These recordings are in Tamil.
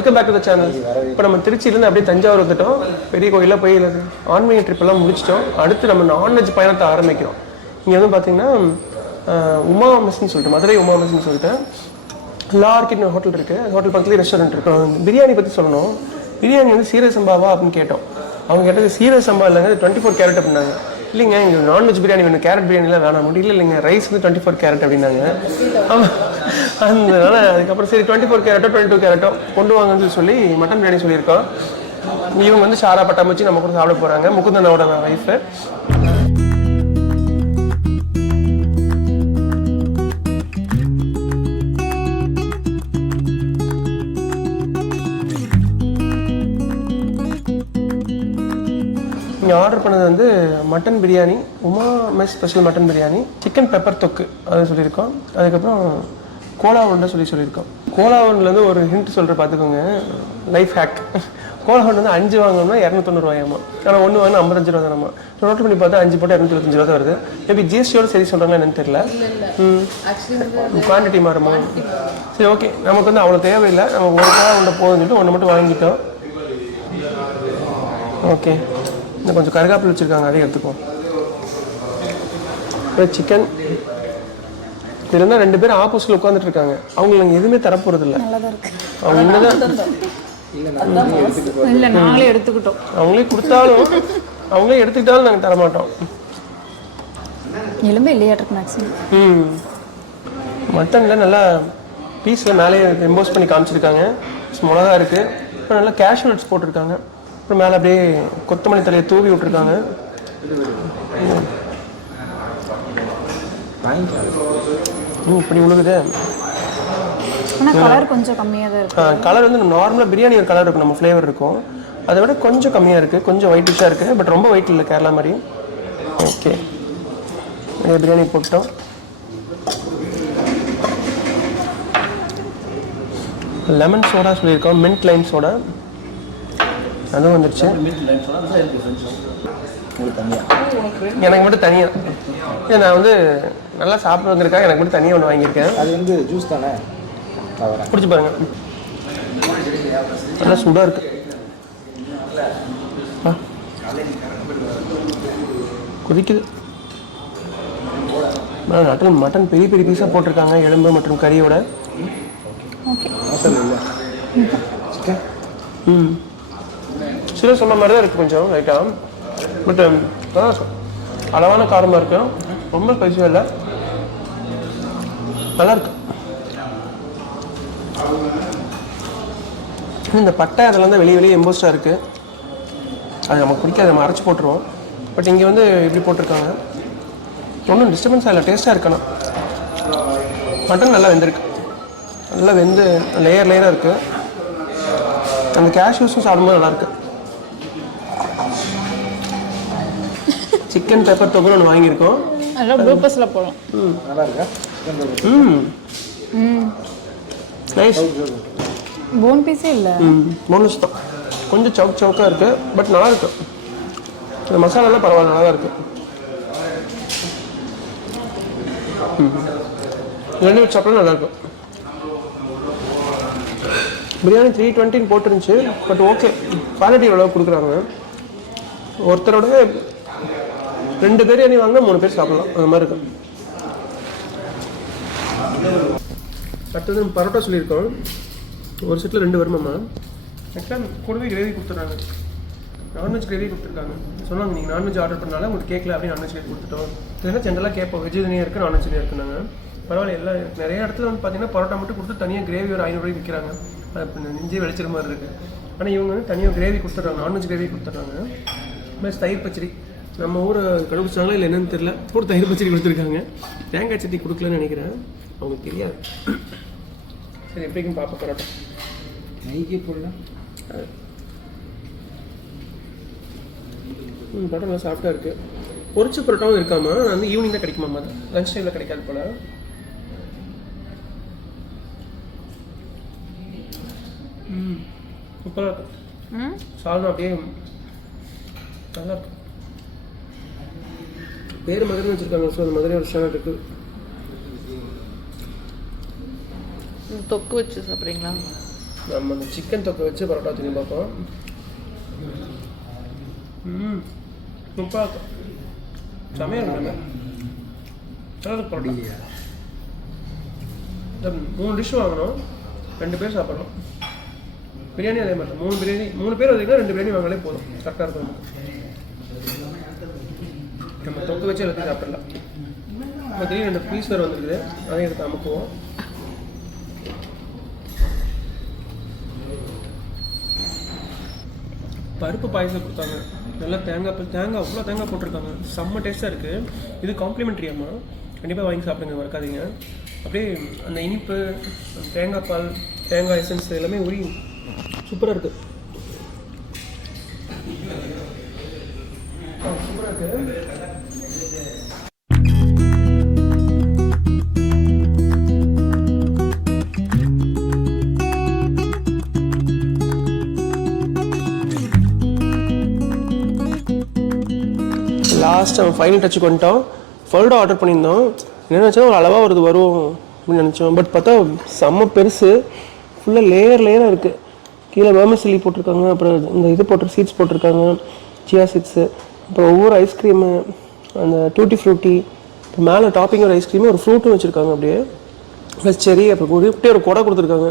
Welcome back to the channel. இப்போ நம்ம திருச்சியிலேருந்து அப்படியே தஞ்சாவூர் வந்துட்டோம். பெரிய கோயிலில் போய் ஆன்மீக ட்ரிப்பெல்லாம் முடிச்சிட்டோம். அடுத்து நம்ம நான்வெஜ் பயணத்தை ஆரம்பிக்கிறோம். இங்கே வந்து பார்த்தீங்கன்னா உமா மெஸ்ன்னு சொல்லிட்டு, மதுரை உமா மெஸ்ன்னு சொல்லிட்டு லார்கிட் ஹோட்டல் இருக்குது. ஹோட்டல் பக்கத்துலேயே ரெஸ்டாரண்ட் இருக்கும். பிரியாணி பற்றி சொல்லணும். பிரியாணி வந்து சீரக சம்பாவா அப்படின்னு கேட்டோம். அவங்க கேட்டது சீரக சம்பா இல்லைங்க, 24 கேரட் அப்படின்னாங்க. இல்லைங்க இங்கே நான்வெஜ் பிரியாணி வேணும், கேரட் பிரியாணிலாம் வேணாம் முடியல. இல்லைங்க ரைஸ் வந்து 24 கேரட் அப்படின்னாங்க. ஆமாம், அதனால அதுக்கப்புறம் சரி 24 கேரட்டோ 22 கேரட்டோ கொண்டு வாங்கன்னு சொல்லி மட்டன் பிரியாணி சொல்லியிருக்கோம். இவங்க வந்து ஷாரா பட்டாம்பூச்சி நம்ம கூட சாப்பிட போகிறாங்க. முகுந்தனோட ஒய்ஃபு. ஆர்டர் பண்ணது வந்து mutton biryani, Uma mess special mutton biryani, chicken pepper தொக்கு அது சொல்லியிருக்கோம். அதுக்கப்புறம் கோலா உருண்டை சொல்லியிருக்கோம். கோலா உருண்டைலேருந்து ஒரு ஹிண்ட் சொல்கிற பார்த்துக்கோங்க, லைஃப் ஹேக். கோலா உருண்டை வந்து 5 வாங்கணும்னா 290 ரூபாயாமா. ஆனால் 1 வாங்கினா 55 ரூபா தானம்மா. நோட் பண்ணி பார்த்தா 5 போட்டு 225 ரூபா தான் வருது. மேபி ஜிஎஸ்டியோட சரி சொல்கிறாங்களா என்னன்னு தெரியல. குவான்டிட்டி மாறுமா? சரி ஓகே, நமக்கு வந்து அவ்வளோ தேவையில்லை. நம்ம ஒரு கோலா உருண்டை போதும்னு சொல்லிட்டு 1 மட்டும் வாங்கிட்டோம். ஓகே, இன்னும் கொஞ்சம் கருகாப்பில் வச்சுருக்காங்க, அதையும் எடுத்துக்குவோம். சிக்கன் இதில் இருந்தால் 2 பேரும் ஆப்போசிட்டில் உட்காந்துட்டு இருக்காங்க. அவங்களுக்கு நாங்கள் எதுவுமே தரப்போகிறது இல்லை. அவங்க என்னதான் அவங்களே கொடுத்தாலும் அவங்களே எடுத்துக்கிட்டாலும் நாங்கள் தரமாட்டோம். மட்டனில் நல்லா பீஸில் மேலே எம்போஸ் பண்ணி காமிச்சிருக்காங்க. மிளகா இருக்குது, அப்புறம் நல்லா கேஷ்யூ நட்ஸ் போட்டிருக்காங்க. அப்புறம் மேலே அப்படியே கொத்தமல்லி தலையை தூவி விட்டுருக்காங்க. இப்படி உழுகுது. கலர் கொஞ்சம் கம்மியாக தான் இருக்கு. கலர் வந்து நார்மலாக பிரியாணி ஒரு கலர் இருக்கும், நம்ம ஃப்ளேவர் இருக்கும். அதை விட கொஞ்சம் கம்மியாக இருக்குது, கொஞ்சம் ஒயிட்டிஷாக இருக்குது. பட் ரொம்ப ஒயிட் இல்லை, கேரளா மாதிரி. ஓகே, பிரியாணி போட்டோம். லெமன் சோடா சொல்லியிருக்கோம், மின்ட் லைம் சோடா அதுவும் வந்துருச்சு. எனக்கு மட்டும் தனியாக நான் வந்து நல்லா சாப்பிட்டு வந்திருக்கேன். எனக்கு மட்டும் தனியாக ஒன்று வாங்கியிருக்கேன். அது வந்து ஜூஸ் தானே, குடிச்சு பாருங்க. நல்லா சூடாக இருக்கு. கொதிக்குது. மட்டன் பெரிய பெரிய பீஸாக போட்டிருக்காங்க, எலும்பு மற்றும் கறியோட. சில சொன்ன மாதிரி தான் இருக்குது, கொஞ்சம் லைட்டாக. பட் அளவான காரமாக இருக்கு, ரொம்ப ஸ்பைஸியாக இல்லை, நல்லா இருக்கு. இந்த பட்டை அதெல்லாம் தான் வெளியே எம்போஸ்டாக இருக்குது. அது நமக்கு பிடிக்காது, நம்ம அரைச்சி போட்டுருவோம். பட் இங்கே வந்து இப்படி போட்டிருக்காங்க. ஒன்றும் டிஸ்டர்பன்ஸாக இல்லை, டேஸ்ட்டாக இருக்கணும். மட்டன் நல்லா வெந்திருக்கு, நல்லா வெந்து லேயராக இருக்குது. அந்த கேஷ்யூஸும் சாப்பிடும்போது நல்லாயிருக்கு. சிக்கன் பெப்பர் தொக்கு ஒன்று வாங்கியிருக்கோம். நல்லா இருக்கா? நைஸ். போன் பீஸே இல்லை, போன்லெஸ் தான். கொஞ்சம் சவுக்காக இருக்குது, பட் நல்லா இருக்கு. இந்த மசாலாலாம் பரவாயில்ல, நல்லா தான் இருக்குது. 2 சாப்பிட்டா நல்லாயிருக்கும். பிரியாணி 320 போட்டுருந்துச்சு. பட் ஓகே, குவாலிட்டி எவ்வளோ கொடுக்குறாங்க. ஒருத்தரோட 2 பிரியாணி வாங்கினா 3 பேர் சாப்பிடலாம், அது மாதிரி இருக்கும். அடுத்தது பரோட்டா சொல்லியிருக்கோம். ஒரு செட்டில் 2 வருமாம்மா. ஆக்சுவலாக கூடவே கிரேவி கொடுத்துட்றாங்க, நான்வெஜ் கிரேவி கொடுத்துருக்காங்க. சொன்னாங்க நீங்கள் நான்வெஜ் ஆர்டர் பண்ணாலும் உங்களுக்கு கேட்கல அப்படின்னு நான்வெஜ் கிரேவி கொடுத்துட்டோம். இதெல்லாம் ஜென்ரலாக கேட்போம், வெஜ் தனியாக இருக்குது, நான்வெஜ் தனியாக இருக்குனாங்க. பரவாயில்ல, எல்லாம் நிறைய இடத்துல வந்து பார்த்தீங்கன்னா பரோட்டா மட்டும் கொடுத்து தனியாக கிரேவி ஒரு 500 ரூபாய்க்கு விற்கிறாங்க. அது நெஞ்சே வெளிச்சிற மாதிரி இருக்குது. ஆனால் இவங்க வந்து தனியாக கிரேவி கொடுத்துட்றாங்க, நான்வெஜ் கிரேவி கொடுத்துட்றாங்க. ப்ளஸ் தயிர் பச்சடி, நம்ம ஊரை கண்டுபிடிச்சாங்களா இல்லை என்னன்னு தெரியல, ஒரு தயிர் பச்சடி கொடுத்துருக்காங்க. தேங்காய் சட்னி கொடுக்கலன்னு நினைக்கிறேன், அவங்களுக்கு தெரியாது. சரி, எப்படிக்கும் பார்ப்போம். பரோட்டா நெய்க்கு போடலாம். பரோட்டா நல்லா சாஃப்டாக இருக்குது. பொரிச்ச பரோட்டாவும் இருக்காமா, வந்து ஈவினிங் தான் கிடைக்குமா, லஞ்ச் டைமில் கிடைக்காது போல். சூப்பராக இருக்கும். சாதம் அப்படியே நல்லா இருக்கும். பேர் மதுரை வச்சுருக்காங்க. ஸோ அந்த மதுரை ரெஸ்டாரண்ட் இருக்குது. தொக்கு வச்சு சாப்பிட்றீங்களா? நம்ம அந்த சிக்கன் தொக்கை வச்சு பரோட்டா தின்னு பார்ப்போம். சூப்பராக இருக்கும். செமையாக இருக்கும். நல்லா பரோட்டா. 3 டிஷ் வாங்கணும், 2 பேர் சாப்பிட்றோம். பிரியாணி அதே மாதிரி 3 பேர் வந்தீங்கன்னா 2 பிரியாணி வாங்கினாலே போதும், கரெக்டாக இருக்கும் நமக்கு. நம்ம தொக்கு வச்சு எல்லாத்தையும் சாப்பிடலாம். பார்த்தீங்கன்னா 2 பீஸ் வேறு வந்துருக்குது, அதையும் எடுத்து அமுக்குவோம். பருப்பு பாயசம் கொடுத்தாங்க, நல்லா தேங்காய் அவ்வளோ தேங்காய் போட்டிருக்காங்க, செம்ம டேஸ்ட்டாக இருக்குது. இது காம்ப்ளிமெண்ட்ரி அம்மா, கண்டிப்பாக வாங்கி சாப்பிடுங்க, மறக்காதீங்க. அப்படியே அந்த இனிப்பு, தேங்காய் பால், தேங்காய் எசன்ஸ் எல்லாமே உரி சூப்பராக இருக்குது. சூப்பராக இருக்குது. லாஸ்ட் நம்ம ஃபைனல் டச்சுக்கு வந்துட்டோம். ஃபல்டோ ஆர்டர் பண்ணியிருந்தோம். என்ன நினச்சா ஒரு அளவாக வருது வரும் அப்படின்னு நினச்சோம். பட் பார்த்தா செம்ம பெருசு, ஃபுல்லாக லேயராக இருக்குது. கீழே வேர்மிசெல்லி போட்டிருக்காங்க, அப்புறம் இந்த இது சீட்ஸ் போட்டிருக்காங்க, சியா சீட்ஸு, அப்புறம் ஒவ்வொரு ஐஸ்கிரீமு, அந்த டூட்டி ஃப்ரூட்டி, இப்போ மேலே டாப்பிங் ஒரு ஐஸ்கிரீமு, ஒரு ஃப்ரூட்டும் வச்சுருக்காங்க அப்படியே, ப்ளஸ் செரி, அப்புறம் அப்படியே ஒரு கொடை கொடுத்துருக்காங்க.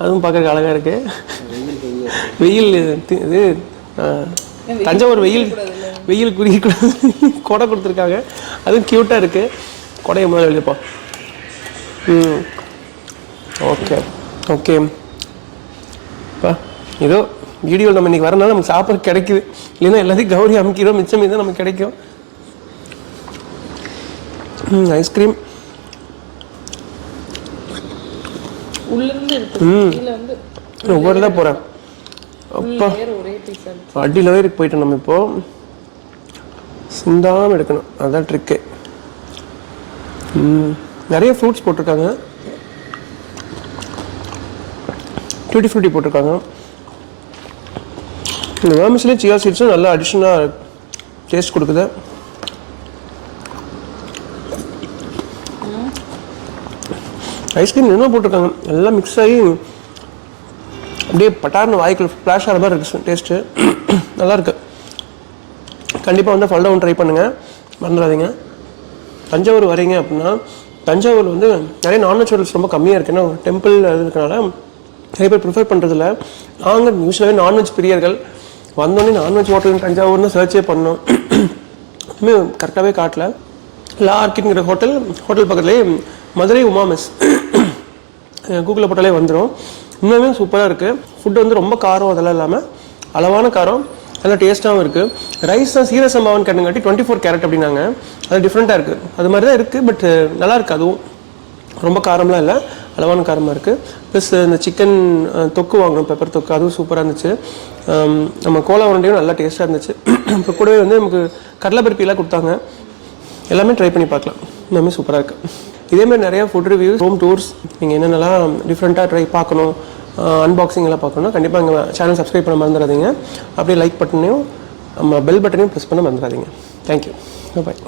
அதுவும் பார்க்குறதுக்கு அழகாக இருக்குது. வெயில் இது தஞ்சாவூர் வெயில் குறிக்க கொடை கொடுத்துருக்காங்க, அதுவும் க்யூட்டாக இருக்குது. கொடையை முதல்ல எழுதிப்போம். ஓகே இப்போ ஏதோ வீடியோவில் நம்ம இன்றைக்கி வரனால நமக்கு சாப்பிட கிடைக்குது, இல்லைன்னா எல்லாத்தையும் கௌரி அமுக்கிறோம், மிச்சம் மீது நமக்கு கிடைக்கும். ஐஸ்கிரீம் ஒவ்வொரு தான் போகிறேன். அப்பா அடியில் வரைக்கும் போயிட்டோம். நம்ம இப்போது சிந்தாமல் எடுக்கணும், அதுதான் ட்ரிக்கு. நிறைய ஃப்ரூட்ஸ் போட்டிருக்காங்க, டூட்டி ஃப்ரூட்டி போட்டிருக்காங்க. இந்த வேர்மிஸ்லேயே சியா சீட்ஸும் நல்லா அடிஷ்னலாக டேஸ்ட் கொடுக்குது. ஐஸ்கிரீம் என்ன போட்டிருக்காங்க, எல்லாம் மிக்ஸ் ஆகி அப்படியே பட்டார்னு வாய்க்குள்ள ஃப்ளாஷ் ஆகிற மாதிரி இருக்குது டேஸ்ட்டு. நல்லாயிருக்கு. கண்டிப்பாக வந்து ஃபல்டோவும் ட்ரை பண்ணுங்கள், மறந்துடாதீங்க. தஞ்சாவூர் வரீங்க அப்படின்னா, தஞ்சாவூர் வந்து நிறைய நான்வெஜ் ஹோட்டல்ஸ் ரொம்ப கம்மியாக இருக்குது. ஏன்னா டெம்பிள் இருக்கிறனால நிறைய பேர் ப்ரிஃபர் பண்ணுறதில்ல. நாங்கள் யூஸ்வலாகவே நான்வெஜ் பிரியர்கள். வந்தோடனே நான்வெஜ் ஹோட்டல் தஞ்சாவூர்னு சர்ச்சே பண்ணோம், இன்னும் கரெக்டாகவே காட்டல. லா ஆர்கிட்ங்கிற ஹோட்டல் பக்கத்துலேயே மதுரை உமா மெஸ், கூகுளில் போட்டாலே வந்துடும். இன்னுமே சூப்பராக இருக்குது. ஃபுட்டு வந்து ரொம்ப காரம் அதெல்லாம் இல்லாமல் அளவான காரம், நல்லா டேஸ்ட்டாகவும் இருக்குது. ரைஸ் தான் சீரக சம்பாவான்னு கேட்டுங்காட்டி 24 கேரட் அப்படின்னாங்க. அது டிஃப்ரெண்ட்டாக இருக்குது. அது மாதிரி தான் இருக்குது, பட் நல்லாயிருக்கு. அதுவும் ரொம்ப காரம்லாம் இல்லை, அளவான காரமாக இருக்குது. ப்ளஸ் இந்த சிக்கன் தொக்கு வாங்கணும், பெப்பர் தொக்கு, அதுவும் சூப்பராக இருந்துச்சு. நம்ம கோலா உருண்டையும் நல்லா டேஸ்ட்டாக இருந்துச்சு. இப்போ கூடவே வந்து நமக்கு கடலை பருப்பிலாம் கொடுத்தாங்க. எல்லாமே ட்ரை பண்ணி பார்க்கலாம், எல்லாமே சூப்பராக இருக்குது. இதேமாதிரி நிறையா ஃபுட் ரிவ்யூஸ், ஹோம் டூர்ஸ், நீங்கள் என்னென்னலாம் டிஃப்ரெண்ட்டாக ட்ரை பார்க்கணும், அன்பாக்சிங் எல்லாம் பார்க்கணும்னா கண்டிப்பாக எங்கள் சேனல் சப்ஸ்கிரைப் பண்ண மறந்துடாதீங்க. அப்படியே லைக் பட்டனையும் நம்ம பெல் பட்டனையும் ப்ரெஸ் பண்ண மறந்துடாதீங்க. தேங்க்யூ, பாய்.